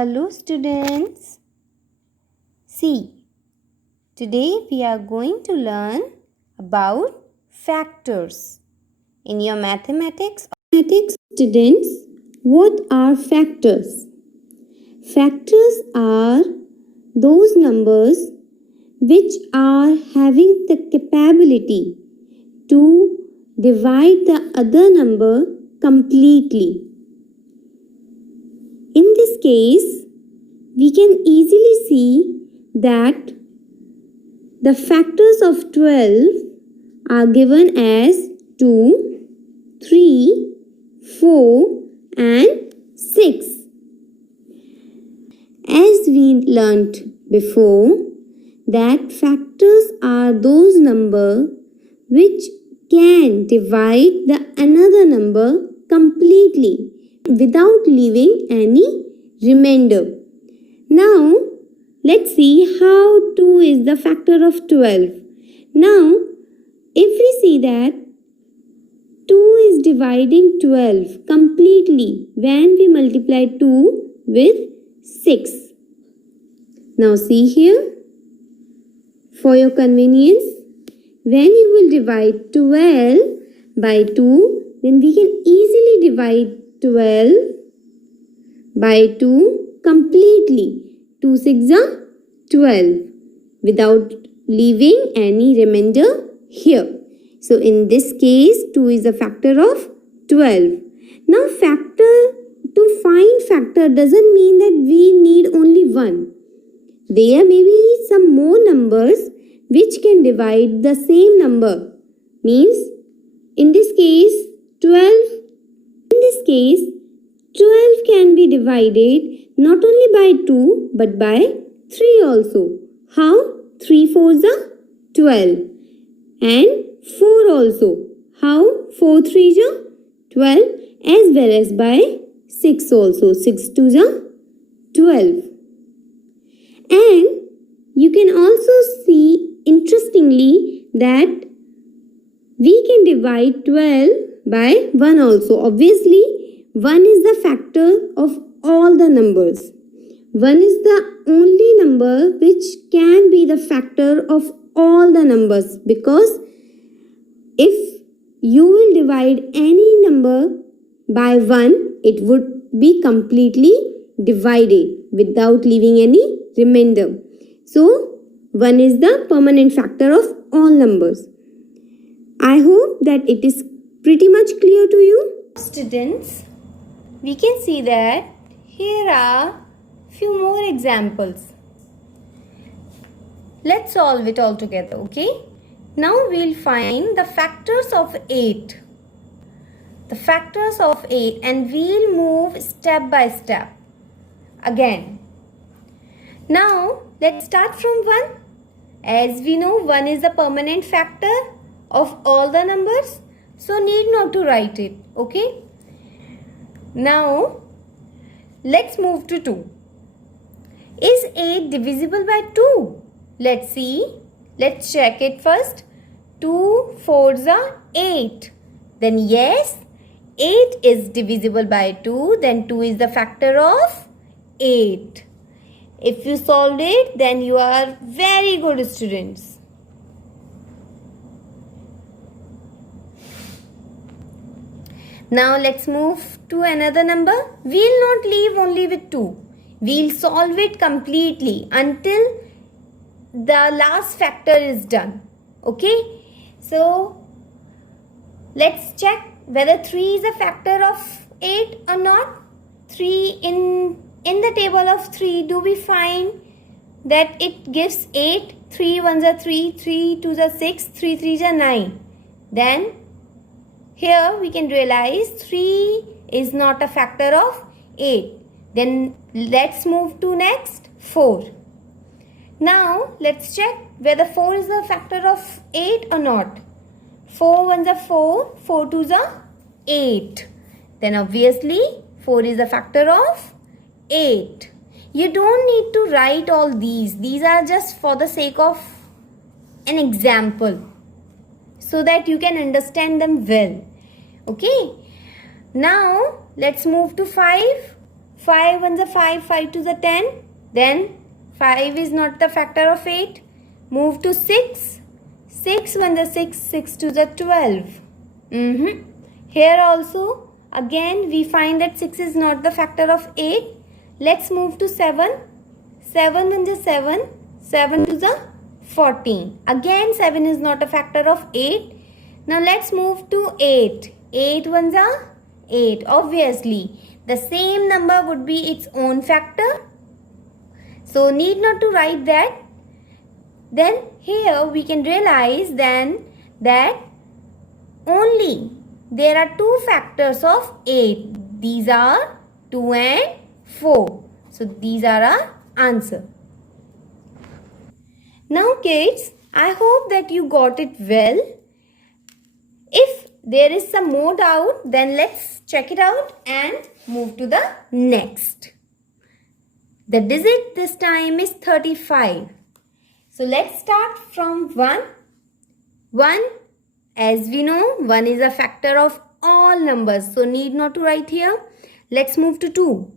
Hello students. See, today we are going to learn about factors. In your mathematics students, what are factors? Factors are those numbers which are having the capability to divide the other number completely. In this case, we can easily see that the factors of 12 are given as 2, 3, 4 and 6. As we learnt before, that factors are those numbers which can divide the another number completely without leaving any remainder. Now, let's see how 2 is the factor of 12. Now, if we see that 2 is dividing 12 completely when we multiply 2 with 6. Now see here, for your convenience, when you will divide 12 by 2, then we can easily divide 12 by 2 completely. 2 6 are 12 without leaving any remainder here. So in this case, 2 is a factor of 12. Now to find factor doesn't mean that we need only one. There may be some more numbers which can divide the same number. Means in this case 12 can be divided not only by 2 but by 3 also. How? 3 4s are 12 and 4 also. How? 4 3s are 12 as well as by 6 also. 6 2s are 12. And you can also see interestingly that we can divide 12 by 1 also. Obviously, 1 is the factor of all the numbers. 1 is the only number which can be the factor of all the numbers, because if you will divide any number by 1, it would be completely divided without leaving any remainder. So, 1 is the permanent factor of all numbers. I hope that it is pretty much clear to you. Students, we can see that here are few more examples. Let's solve it all together, okay? Now we'll find the factors of 8. The factors of 8, and we'll move step by step. Again. Now let's start from 1. As we know, 1 is the permanent factor of all the numbers, so need not to write it, okay? Now let's move to 2. Is 8 divisible by 2? Let's see. Let's check it first. 2 4s are 8. Then yes, 8 is divisible by 2. Then 2 is the factor of 8. If you solved it, then you are very good students. Now let's move to another number. We'll not leave only with 2. We'll solve it completely until the last factor is done. Okay? So let's check whether 3 is a factor of 8 or not. 3 in the table of 3, do we find that it gives 8? 3 1s are 3, 3 2s are 6, 3 3s are 9. Then here we can realize 3 is not a factor of 8. Then let's move to next 4. Now let's check whether 4 is a factor of 8 or not. 4 1s are 4, 4 2s are 8. Then obviously 4 is a factor of 8. You don't need to write all these. These are just for the sake of an example, so that you can understand them well. Okay. Now let's move to 5. 5 ones are 5, 5 twos are 10. Then 5 is not the factor of 8. Move to 6. 6 ones are 6, 6 twos are 12. Here also, again we find that 6 is not the factor of 8. Let's move to 7. 7 ones are 7, 7 twos are 14. Again 7 is not a factor of 8. Now let's move to 8. 8 ones are 8. Obviously, the same number would be its own factor. So need not to write that. Then here we can realize then that only there are two factors of 8. These are 2 and 4. So these are our answer. Now kids, I hope that you got it well. If there is some more doubt, then let's check it out and move to the next. The digit this time is 35. So let's start from 1. 1, as we know, 1 is a factor of all numbers. So need not to write here. Let's move to 2.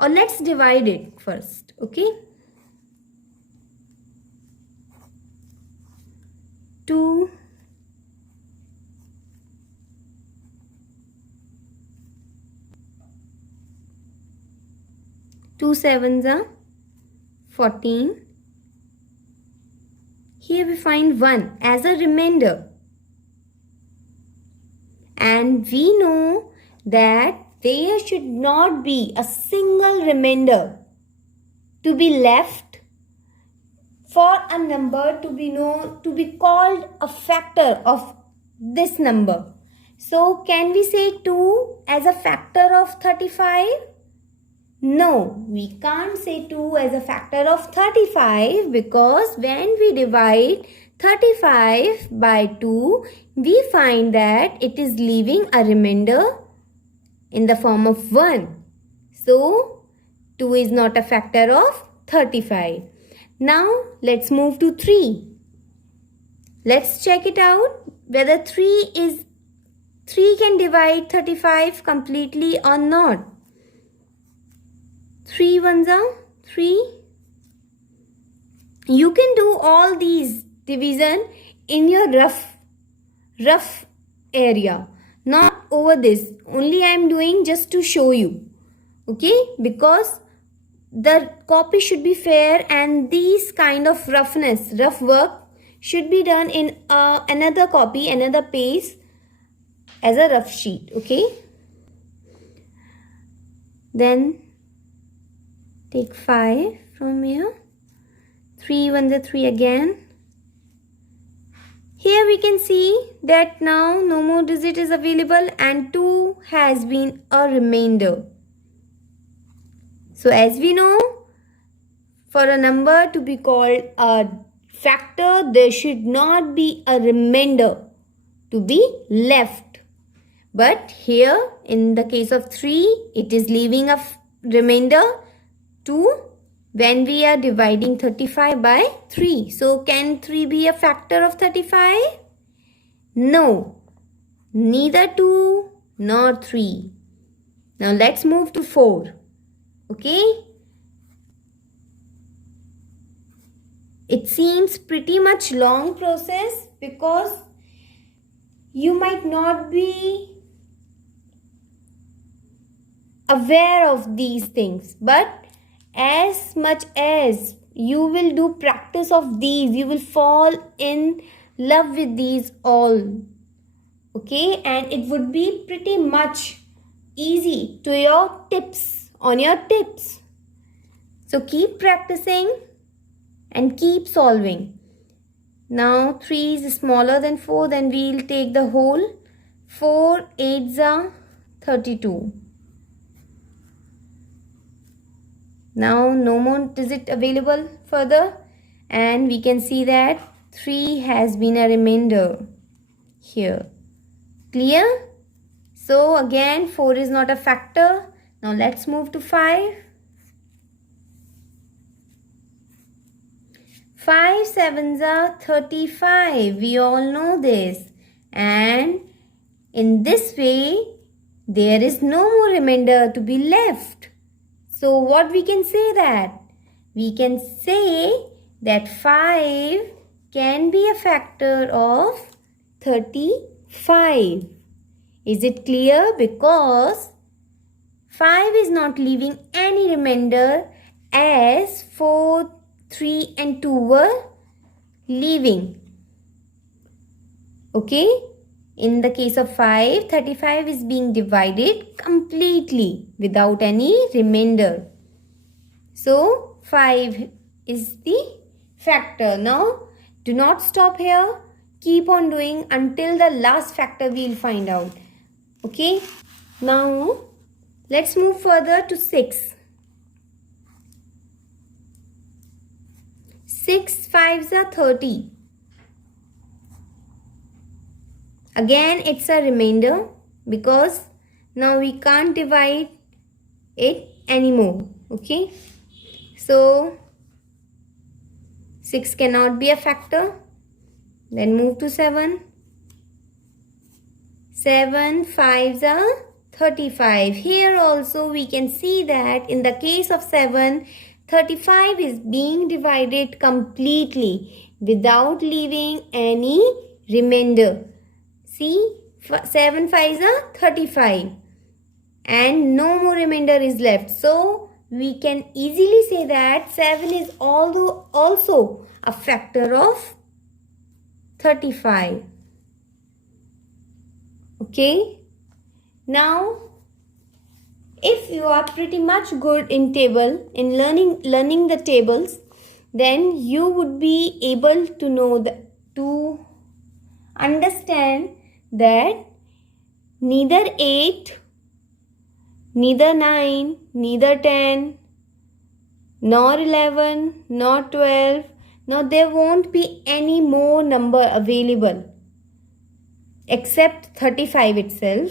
Or let's divide it first. Okay. 2. 2 sevens are 14. Here we find 1 as a remainder. And we know that there should not be a single remainder to be left for a number to be called a factor of this number. So can we say 2 as a factor of 35? No, we can't say 2 as a factor of 35 because when we divide 35 by 2, we find that it is leaving a remainder in the form of 1. So, 2 is not a factor of 35. Now, let's move to 3. Let's check it out whether 3 can divide 35 completely or not. 3 ones are 3. You can do all these division in your rough area, not over this. Only I am doing just to show you. Okay, because the copy should be fair and these kind of rough work should be done in another copy, another page as a rough sheet. Okay, then take 5 from here. 3 ones are 3 again. Here we can see that now no more digit is available and 2 has been a remainder. So as we know, for a number to be called a factor, there should not be a remainder to be left. But here in the case of 3, it is leaving a remainder 2 when we are dividing 35 by 3. So can 3 be a factor of 35? No, neither 2 nor 3. Now let's move to 4. Okay. It seems pretty much long process because you might not be aware of these things, but as much as you will do practice of these, you will fall in love with these all. Okay, and it would be pretty much easy to your tips, on your tips. So keep practicing and keep solving. Now 3 is smaller than 4, then we will take the whole. 4 8s are 32. Now no more digit available further and we can see that 3 has been a remainder here. Clear? So again 4 is not a factor. Now let's move to 5. 5 sevens are 35. We all know this. And in this way, there is no more remainder to be left. So what we can say that? We can say that 5 can be a factor of 35. Is it clear? Because 5 is not leaving any remainder as 4, 3 and 2 were leaving. Okay? In the case of 5, 35 is being divided completely without any remainder. So 5 is the factor. Now do not stop here. Keep on doing until the last factor we will find out. Okay? Now let's move further to 6. 6 5s are 30. Again, it's a remainder because now we can't divide it anymore. Okay? So 6 cannot be a factor. Then move to 7. 7 5s are 35. Here also we can see that in the case of 7, 35 is being divided completely without leaving any remainder. See, 7 5s are 35 and no more remainder is left. So we can easily say that 7 is also a factor of 35. Okay? Now, if you are pretty much good in learning the tables, then you would be able to know to understand that neither 8, neither 9, neither 10, nor 11, nor 12, now there won't be any more number available except 35 itself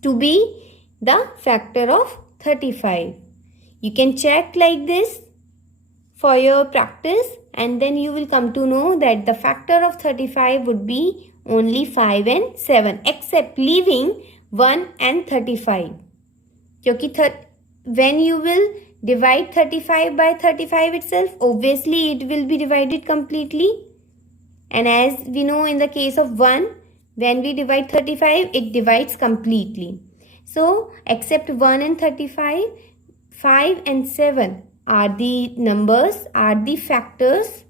to be the factor of 35. You can check like this for your practice and then you will come to know that the factor of 35 would be only 5 and 7 except leaving 1 and 35. Because when you will divide 35 by 35 itself, obviously it will be divided completely. And as we know in the case of 1, when we divide 35, it divides completely. So, except 1 and 35, 5 and 7 are the numbers, are the factors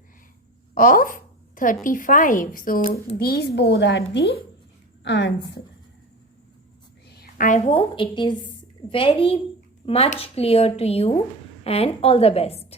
of 35. So, these both are the answer. I hope it is very much clear to you and all the best.